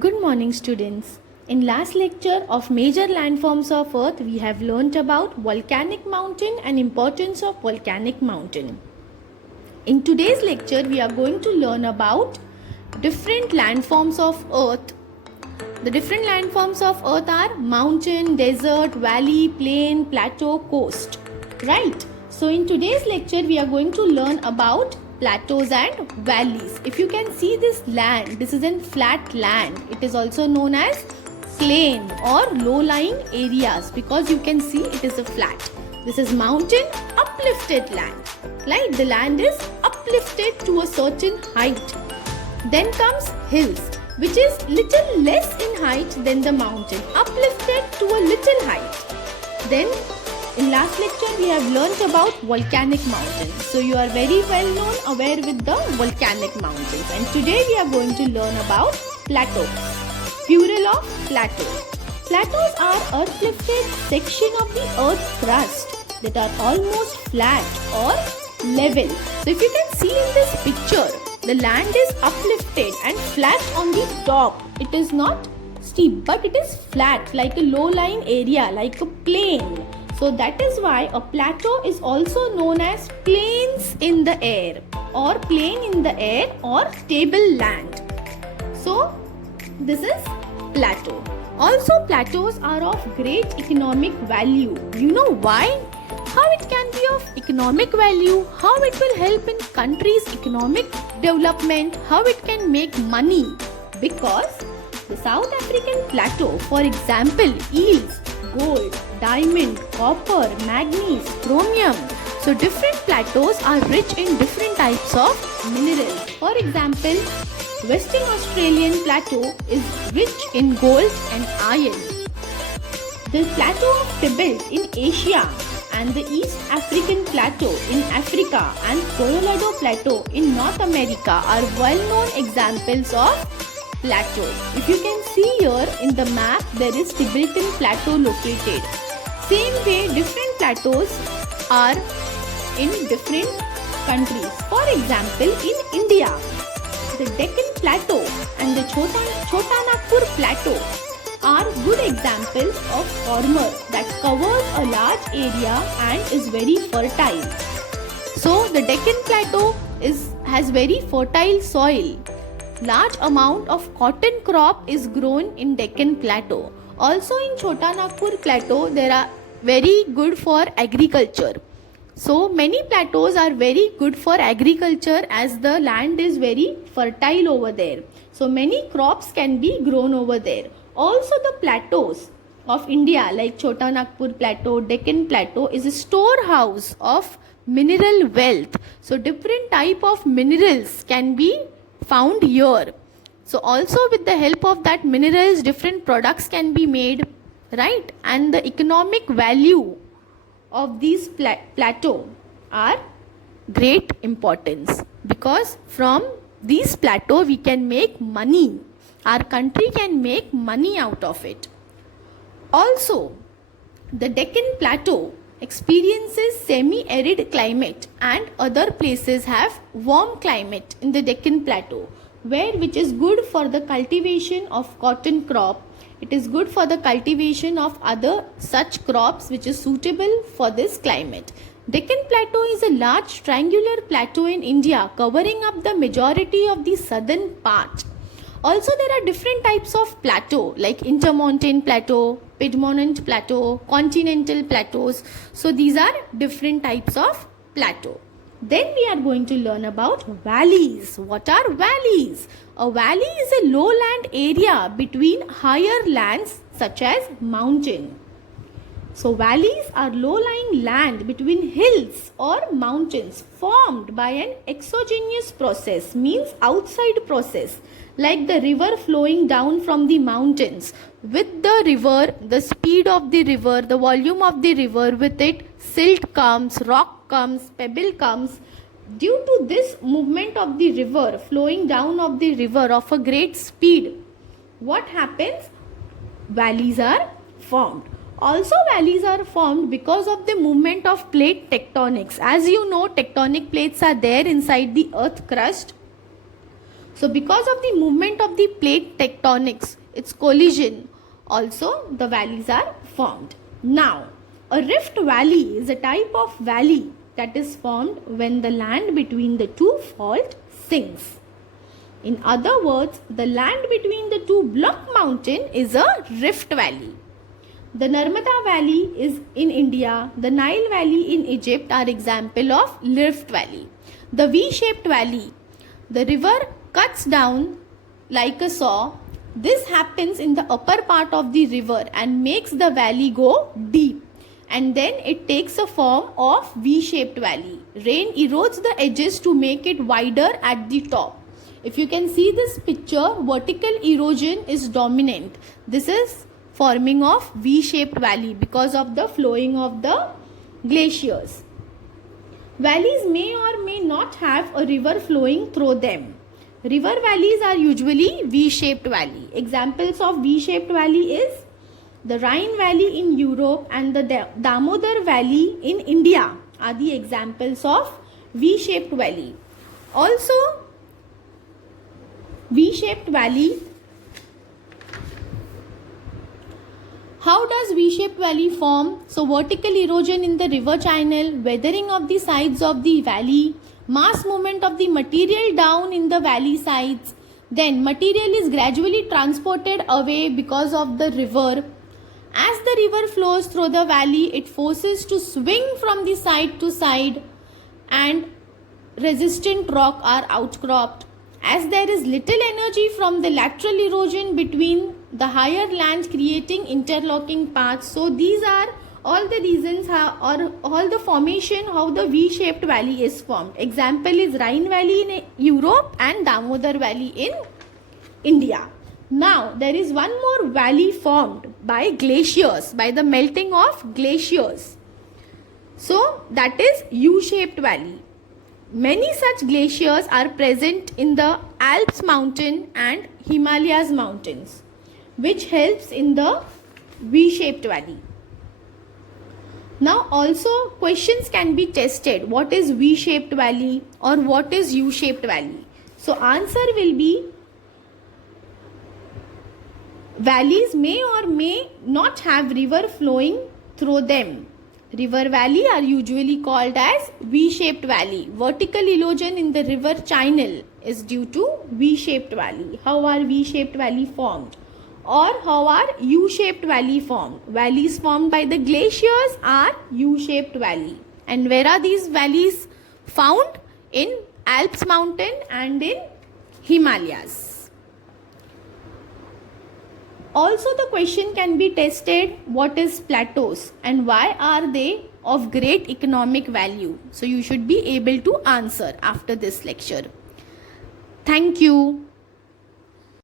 Good morning, students. In last lecture of major landforms of earth, we have learnt about volcanic mountain and importance of volcanic mountain. In today's lecture, we are going to learn about different landforms of earth. The different landforms of earth are mountain, desert, valley, plain, plateau, coast. Right? So in today's lecture, we are going to learn about plateaus and valleys. If you can see this land, this is a flat land. It is also known as plain or low-lying areas because you can see it is a flat. This is mountain, uplifted land. Right? The land is uplifted to a certain height. Then comes hills, which is little less in height than the mountain, uplifted to a little height. Then in last lecture we have learnt about volcanic mountains. So you are very well known aware with the volcanic mountains. And today we are going to learn about plateaus. Plural of plateau. Plateaus are earth-lifted section of the earth crust that are almost flat or level. So if you can see in this picture, the land is uplifted and flat on the top. It is not steep, but it is flat like a low-lying area, like a plain. So that is why a plateau is also known as plains in the air or plain in the air or table land. So this is plateau. Also plateaus are of great economic value. You know why? How it can be of economic value, how it will help in countries' economic development, how it can make money. Because the South African plateau, for example, yields gold, diamond, copper, manganese, chromium. So different plateaus are rich in different types of minerals. For example, Western Australian plateau is rich in gold and iron. The plateau of Tibet in Asia and the East African Plateau in Africa and Colorado Plateau in North America are well-known examples of plateau. If you can see here in the map, there is Tibetan Plateau located. Same way, different plateaus are in different countries. For example, in India, the Deccan Plateau and the Chota Nagpur Plateau are good examples of farmer that covers a large area and is very fertile. So the Deccan Plateau has very fertile soil. Large amount of cotton crop is grown in Deccan Plateau. Also in Chota Nagpur Plateau, they are very good for agriculture. So many plateaus are very good for agriculture as the land is very fertile over there. So many crops can be grown over there. Also the plateaus of India like Chota Nagpur Plateau, Deccan Plateau is a storehouse of mineral wealth. So different type of minerals can be found here. So also with the help of that minerals, different products can be made, right? And the economic value of these plateau are great importance because from these plateau we can make money. Our country can make money out of it. Also, the Deccan Plateau experiences semi-arid climate and other places have warm climate in the Deccan Plateau which is good for the cultivation of cotton crop. It is good for the cultivation of other such crops which is suitable for this climate. Deccan Plateau is a large triangular plateau in India covering up the majority of the southern part. Also there are different types of plateau like intermountain plateau, Piedmont plateau, continental plateaus. So these are different types of plateau. Then we are going to learn about valleys. What are valleys? A valley is a lowland area between higher lands such as mountain. So valleys are low-lying land between hills or mountains formed by an exogenous process, means outside process, like the river flowing down from the mountains. With the river, the speed of the river, the volume of the river, with it silt comes, rock comes, pebble comes. Due to this movement of the river, flowing down of the river of a great speed, what happens? Valleys are formed. Also valleys are formed because of the movement of plate tectonics. As you know, tectonic plates are there inside the earth crust. So because of the movement of the plate tectonics, its collision, also the valleys are formed. Now, a rift valley is a type of valley that is formed when the land between the two fault sinks. In other words, the land between the two block mountain is a rift valley. The Narmada Valley is in India. The Nile Valley in Egypt are example of rift valley. The V-shaped valley, the river cuts down like a saw. This happens in the upper part of the river and makes the valley go deep, and then it takes a form of V-shaped valley. Rain erodes the edges to make it wider at the top. If you can see this picture, vertical erosion is dominant. This is forming of V-shaped valley because of the flowing of the glaciers. Valleys may or may not have a river flowing through them. River valleys are usually V-shaped valley. Examples of V-shaped valley is the Rhine Valley in Europe and the Damodar Valley in India are the examples of V-shaped valley. Also, V-shaped valley. How does V-shaped valley form? So vertical erosion in the river channel, weathering of the sides of the valley, mass movement of the material down in the valley sides. Then material is gradually transported away because of the river. As the river flows through the valley, it forces to swing from the side to side and resistant rock are outcropped. As there is little energy from the lateral erosion between the higher lands creating interlocking paths. So these are all the reasons how, or all the formation how the V-shaped valley is formed. Example is Rhine Valley in Europe and Damodar Valley in India. Now there is one more valley formed by glaciers, by the melting of glaciers. So that is U-shaped valley. Many such glaciers are present in the Alps mountain and Himalayas mountains, which helps in the V-shaped valley. Now also questions can be tested. What is V-shaped valley or what is U-shaped valley? So answer will be valleys may or may not have river flowing through them. River valley are usually called as V-shaped valley. Vertical erosion in the river channel is due to V-shaped valley. How are V-shaped valley formed? Or how are U-shaped valley formed? Valleys formed by the glaciers are U-shaped valley. And where are these valleys found? In Alps mountain and in Himalayas. Also the question can be tested, what is plateaus and why are they of great economic value? So you should be able to answer after this lecture. Thank you.